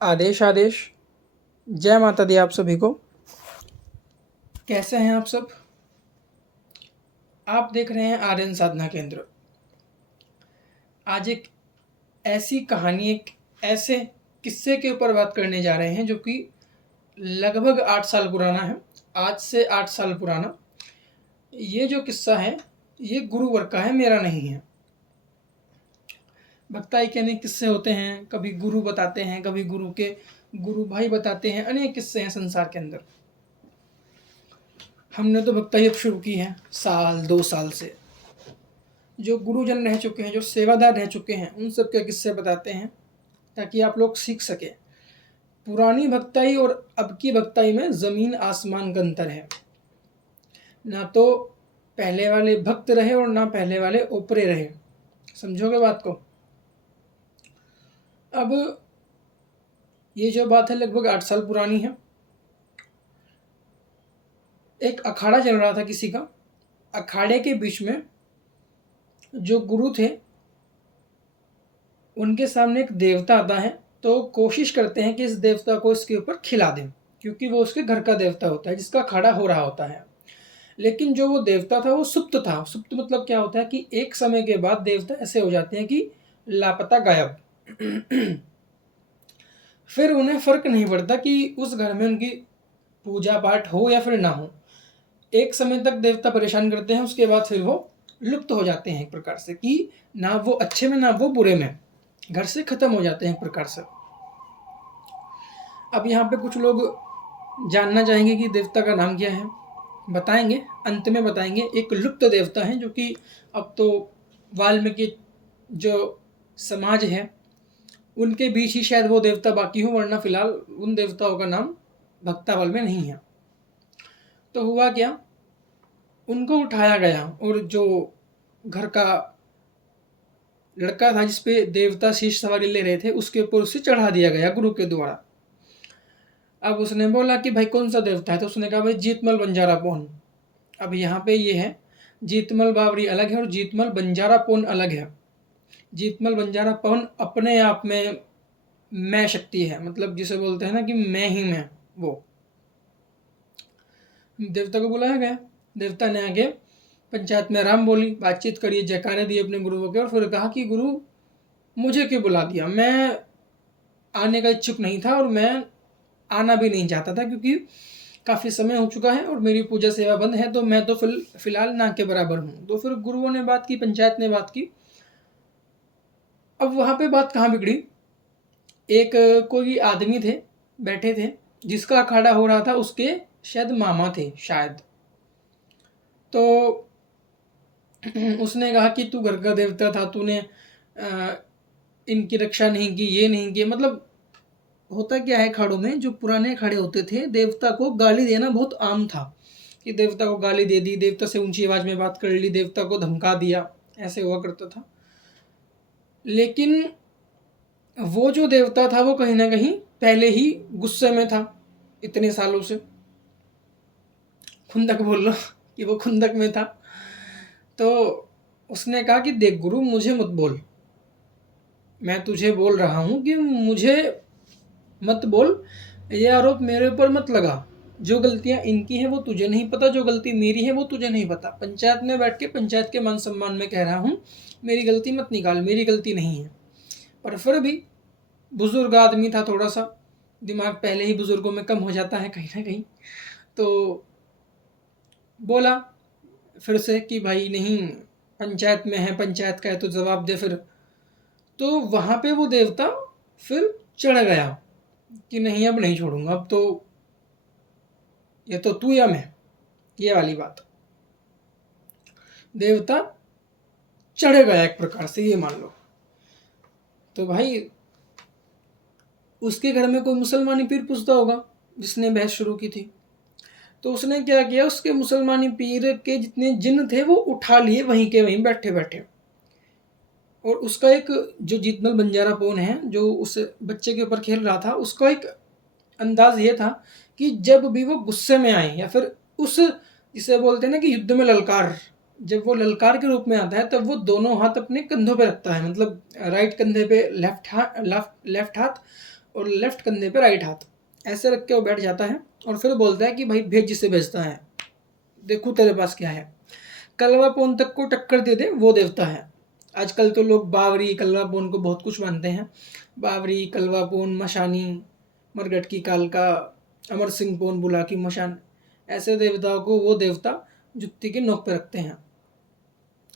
आदेश आदेश। जय माता दी आप सभी को। कैसे हैं आप सब? आप देख रहे हैं आर्यन साधना केंद्र। आज एक ऐसी कहानी, एक ऐसे किस्से के ऊपर बात करने जा रहे हैं जो कि लगभग 8 साल पुराना है। आज से 8 साल पुराना ये जो किस्सा है ये गुरुवर का है, मेरा नहीं है। भक्ताई के अनेक किस्से होते हैं, कभी गुरु बताते हैं, कभी गुरु के गुरु भाई बताते हैं। अनेक किस्से हैं संसार के अंदर। हमने तो भक्ताई अब शुरू की है साल 2 साल से। जो गुरुजन रह चुके हैं, जो सेवादार रह चुके हैं, उन सब के किस्से बताते हैं ताकि आप लोग सीख सके। पुरानी भक्ताई और अब की भक्ताई में ज़मीन आसमान का अंतर है। ना तो पहले वाले भक्त रहे और ना पहले वाले ओपरे रहे। समझोगे बात को? अब ये जो बात है लगभग 8 साल पुरानी है। एक अखाड़ा चल रहा था किसी का। अखाड़े के बीच में जो गुरु थे उनके सामने एक देवता आता है, तो कोशिश करते हैं कि इस देवता को इसके ऊपर खिला दें, क्योंकि वो उसके घर का देवता होता है जिसका अखाड़ा हो रहा होता है। लेकिन जो वो देवता था वो सुप्त था। सुप्त मतलब क्या होता है कि एक समय के बाद देवता ऐसे हो जाते हैं कि लापता, गायब। फिर उन्हें फर्क नहीं पड़ता कि उस घर में उनकी पूजा पाठ हो या फिर ना हो। एक समय तक देवता परेशान करते हैं, उसके बाद फिर वो लुप्त हो जाते हैं एक प्रकार से, कि ना वो अच्छे में ना वो बुरे में, घर से खत्म हो जाते हैं एक प्रकार से। अब यहाँ पे कुछ लोग जानना चाहेंगे कि देवता का नाम क्या है। बताएंगे, अंत में बताएंगे। एक लुप्त देवता है जो कि अब तो वाल्मीकि जो समाज है उनके बीच ही शायद वो देवता बाकी हो, वरना फिलहाल उन देवताओं का नाम भक्तावल में नहीं है। तो हुआ क्या, उनको उठाया गया और जो घर का लड़का था जिसपे देवता शीश सवारी ले रहे थे उसके ऊपर उसे चढ़ा दिया गया गुरु के द्वारा। अब उसने बोला कि भाई कौन सा देवता है, तो उसने कहा भाई जीतमल बंजारा पोन। अब यहाँ पे ये है, जीतमल बावरी अलग है और जीतमल बंजारा पोन अलग है। जीतमल बंजारा पोन अपने आप में मैं शक्ति है, मतलब जिसे बोलते हैं ना कि मैं ही मैं। वो देवता को बुलाया गया। देवता ने आगे पंचायत में राम बोली, बातचीत करी, जयकारे दिए अपने गुरुओं के, और फिर कहा कि गुरु मुझे क्यों बुला दिया? मैं आने का इच्छुक नहीं था और मैं आना भी नहीं चाहता था, क्योंकि काफ़ी समय हो चुका है और मेरी पूजा सेवा बंद है, तो मैं तो फिलहाल ना के बराबर हूँ। तो फिर गुरुओं ने बात की, पंचायत ने बात की। अब वहाँ पे बात कहाँ बिगड़ी, एक कोई आदमी थे, बैठे थे, जिसका अखाड़ा हो रहा था, उसके शायद मामा थे शायद। तो उसने कहा कि तू घर का देवता था, तूने इनकी रक्षा नहीं की, ये नहीं की। मतलब होता क्या है, अखाड़ों में जो पुराने अखाड़े होते थे, देवता को गाली देना बहुत आम था, कि देवता को गाली दे दी, देवता से ऊंची आवाज में बात कर ली, देवता को धमका दिया, ऐसे हुआ करता था। लेकिन वो जो देवता था वो कहीं ना कहीं पहले ही गुस्से में था, इतने सालों से। खुंदक बोल लो कि वो खुंदक में था। तो उसने कहा कि देख गुरु, मुझे मत बोल, मैं तुझे बोल रहा हूँ कि मुझे मत बोल, ये आरोप मेरे ऊपर मत लगा। जो गलतियां इनकी हैं वो तुझे नहीं पता, जो गलती मेरी है वो तुझे नहीं पता। पंचायत में बैठ के पंचायत के मान सम्मान में कह रहा हूँ, मेरी गलती मत निकाल, मेरी गलती नहीं है। पर फिर भी बुजुर्ग आदमी था, थोड़ा सा दिमाग पहले ही बुजुर्गों में कम हो जाता है कहीं ना कहीं। तो बोला फिर से कि भाई नहीं, पंचायत में है, पंचायत का है तो जवाब दे फिर। तो वहाँ पे वो देवता फिर चढ़ गया कि नहीं अब नहीं छोड़ूंगा, अब तो ये तो तू या मैं, ये वाली बात। देवता चढ़ गया एक प्रकार से, ये मान लो। तो भाई उसके घर में कोई मुसलमानी पीर पूछता होगा जिसने बहस शुरू की थी। तो उसने क्या किया, उसके मुसलमानी पीर के जितने जिन थे वो उठा लिए वहीं के वहीं बैठे बैठे। और उसका एक जो जीतमल बंजारा पोन है जो उस बच्चे के ऊपर खेल रहा था, उसका एक अंदाज ये था कि जब भी वो गुस्से में आए या फिर उस जिसे बोलते हैं ना कि युद्ध में ललकार, जब वो ललकार के रूप में आता है तब वो दोनों हाथ अपने कंधों पे रखता है, मतलब राइट कंधे पे लेफ्ट हाथ और लेफ्ट कंधे पे राइट हाथ, ऐसे रख के वो बैठ जाता है और फिर बोलता है कि भाई भेज जिसे भेजता है, देखो तेरे पास क्या है। कलवापोन तक को टक्कर दे दे वो देवता है। आजकल तो लोग बावरी कलवापोन को बहुत कुछ मानते हैं। बावरी, कलवापोन, मशानी, मरगट की कालका, अमर सिंह पोन, बुला की मशान, ऐसे देवताओं को वो देवता जुत्ती के नोक पे रखते हैं।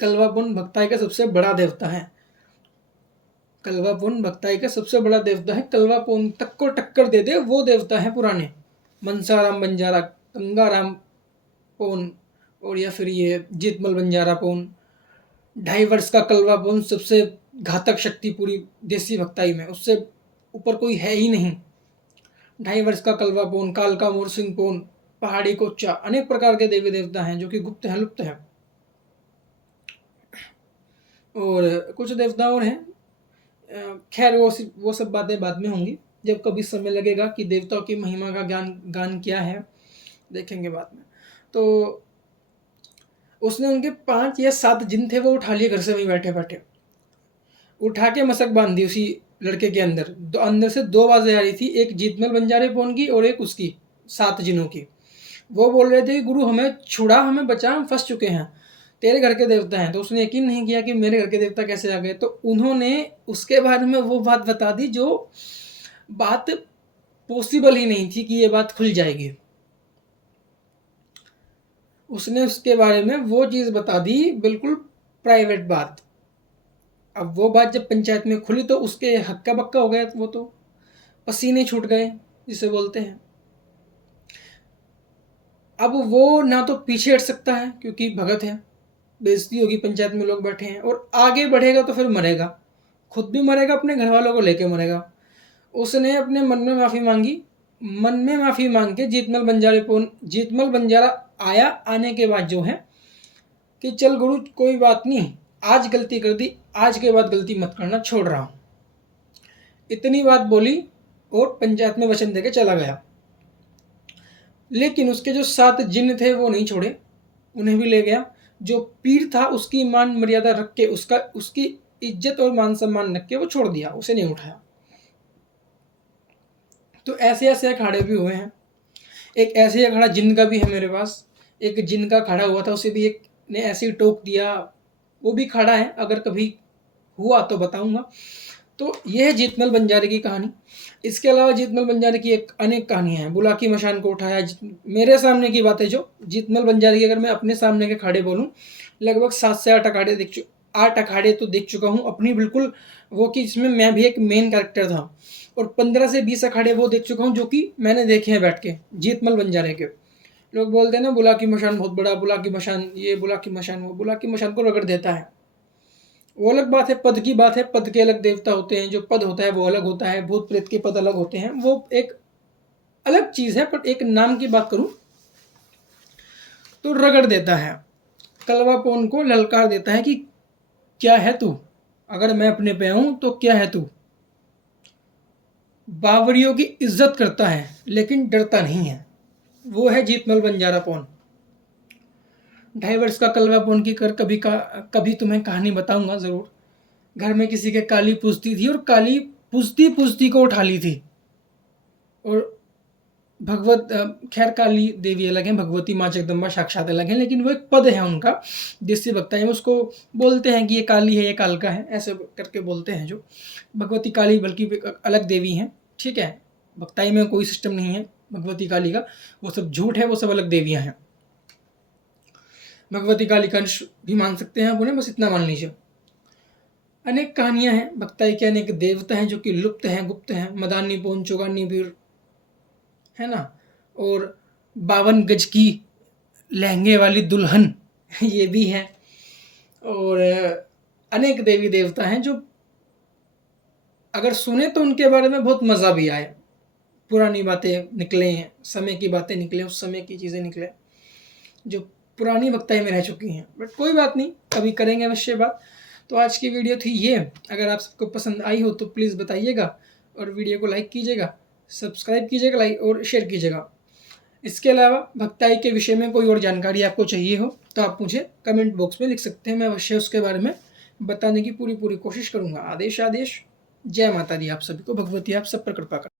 कलवापोन भक्ताई का सबसे बड़ा देवता है। कलवापोन भक्ताई का सबसे बड़ा देवता है। कलवापोन तक को टक्कर दे दे वो देवता है पुराने। मनसाराम बंजारा, गंगाराम पोन, और या फिर ये जीतमल बंजारा पोन। 2.5 वर्ष का कलवापोन सबसे घातक शक्ति पूरी देसी भक्ताई में, उससे ऊपर कोई है ही नहीं। 2.5 वर्ष का कलवापोन, कालका मोर सिंह पोन, पहाड़ी कोच्चा, अनेक प्रकार के देवी देवता हैं जो कि गुप्त हैं, लुप्त हैं। और कुछ देवता और हैं, खैर वो सब बातें बाद में होंगी, जब कभी समय लगेगा कि देवताओं की महिमा का गान क्या है, देखेंगे बाद में। तो उसने उनके 5 या 7 जिन थे वो उठा लिए घर से, वहीं बैठे बैठे उठा के मसक बांध दी उसी लड़के के अंदर। अंदर से 2 आवाजें आ रही थी, एक जीतमल बंजारे पोन की और एक उसकी 7 जिनों की। वो बोल रहे थे कि गुरु हमें छुड़ा, हमें बचा, हम फंस चुके हैं, तेरे घर के देवता हैं। तो उसने यकीन नहीं किया कि मेरे घर के देवता कैसे आ गए। तो उन्होंने उसके बारे में वो बात बता दी जो बात पॉसिबल ही नहीं थी कि ये बात खुल जाएगी। उसने उसके बारे में वो चीज़ बता दी, बिल्कुल प्राइवेट बात। अब वो बात जब पंचायत में खुली तो उसके हक्का बक्का हो गया, वो तो पसीने छूट गए जिसे बोलते हैं। अब वो ना तो पीछे हट सकता है क्योंकि भगत है, बेइज्जती होगी, पंचायत में लोग बैठे हैं, और आगे बढ़ेगा तो फिर मरेगा, खुद भी मरेगा, अपने घर वालों को लेके मरेगा। उसने अपने मन में माफ़ी मांगी। मन में माफ़ी मांग के जीतमल बंजारा आया। आने के बाद जो है कि चल गुरु कोई बात नहीं, आज गलती कर दी, आज के बाद गलती मत करना, छोड़ रहा हूँ, इतनी बात बोली और पंचायत में वचन देके चला गया। लेकिन उसके जो 7 जिन्न थे वो नहीं छोड़े, उन्हें भी ले गया। जो पीर था उसकी मान मर्यादा रख के, उसकी इज्जत और मान सम्मान रख के वो छोड़ दिया, उसे नहीं उठाया। तो ऐसे ऐसे अखाड़े भी हुए हैं। एक ऐसे अखाड़ा जिन्न का भी है मेरे पास। एक जिन्न का खड़ा हुआ था, उसे भी एक ने ऐसे ही टोक दिया, वो भी खड़ा है, अगर कभी हुआ तो बताऊंगा। तो यह है जीतमल बंजारे की कहानी। इसके अलावा जीतमल बंजारे की अनेक कहानियां हैं। बुला की मशान को उठाया, मेरे सामने की बात है जो जीतमल बंजारे की, अगर मैं अपने सामने के अखाड़े बोलूं, लगभग 7 से 8 अखाड़े 8 अखाड़े तो देख चुका हूं अपनी, बिल्कुल वो कि इसमें मैं भी एक मेन कैरेक्टर था। और 15 से 20 अखाड़े वो देख चुका हूँ जो कि मैंने देखे हैं बैठ के जीतमल बंजारे के। लोग बोलते हैं ना बुला की मशान बहुत बड़ा, बुला की मशान ये, बुला की मशान वो, बुला की मशान को रगड़ देता है। वो अलग बात है, पद की बात है, पद के अलग देवता होते हैं, जो पद होता है वो अलग होता है, भूत प्रेत के पद अलग होते हैं, वो एक अलग चीज़ है। पर एक नाम की बात करूं तो रगड़ देता है, कलवापोन को ललकार देता है कि क्या है तू, अगर मैं अपने पे आऊं तो क्या है तू। बावरियों की इज्जत करता है लेकिन डरता नहीं है, वो है जीतमल बंजारा पोन। 2.5 वर्ष का कलवापोन की कभी तुम्हें कहानी बताऊंगा ज़रूर। घर में किसी के काली पूजती थी और काली पूजती को उठा ली थी। और खैर काली देवी अलग हैं, भगवती माँ जगदम्बा साक्षात अलग हैं, लेकिन वो एक पद है उनका देसी भक्ताई में, उसको बोलते हैं कि ये काली है, ये कालका है, ऐसे करके बोलते हैं। जो भगवती काली बल्कि अलग देवी हैं, ठीक है, भक्ताई में कोई सिस्टम नहीं है भगवती काली का, वो सब झूठ है, वो सब अलग देवियाँ हैं। भगवती काली का अंश भी मान सकते हैं आप उन्हें, बस इतना मान लीजिए। अनेक कहानियां हैं भक्ताई के, अनेक देवता हैं जो कि लुप्त हैं, गुप्त हैं। मदानी पोन, चौगानी भीर है ना, और 52 गज की लहंगे वाली दुल्हन ये भी है। और अनेक देवी देवता हैं जो अगर सुने तो उनके बारे में बहुत मज़ा भी आए। पुरानी बातें निकले हैं, समय की बातें निकले, उस समय की चीज़ें निकले जो पुरानी भक्ताई में रह चुकी हैं। बट कोई बात नहीं, कभी करेंगे अवश्य बात। तो आज की वीडियो थी ये। अगर आप सबको पसंद आई हो तो प्लीज़ बताइएगा, और वीडियो को लाइक कीजिएगा, सब्सक्राइब कीजिएगा, लाइक और शेयर कीजिएगा। इसके अलावा भक्ताई के विषय में कोई और जानकारी आपको चाहिए हो तो आप मुझे कमेंट बॉक्स में लिख सकते हैं, मैं अवश्य उसके बारे में बताने की पूरी कोशिश करूँगा। आदेश। जय माता दी आप सभी को, भगवती आप सब पर कृपा करें।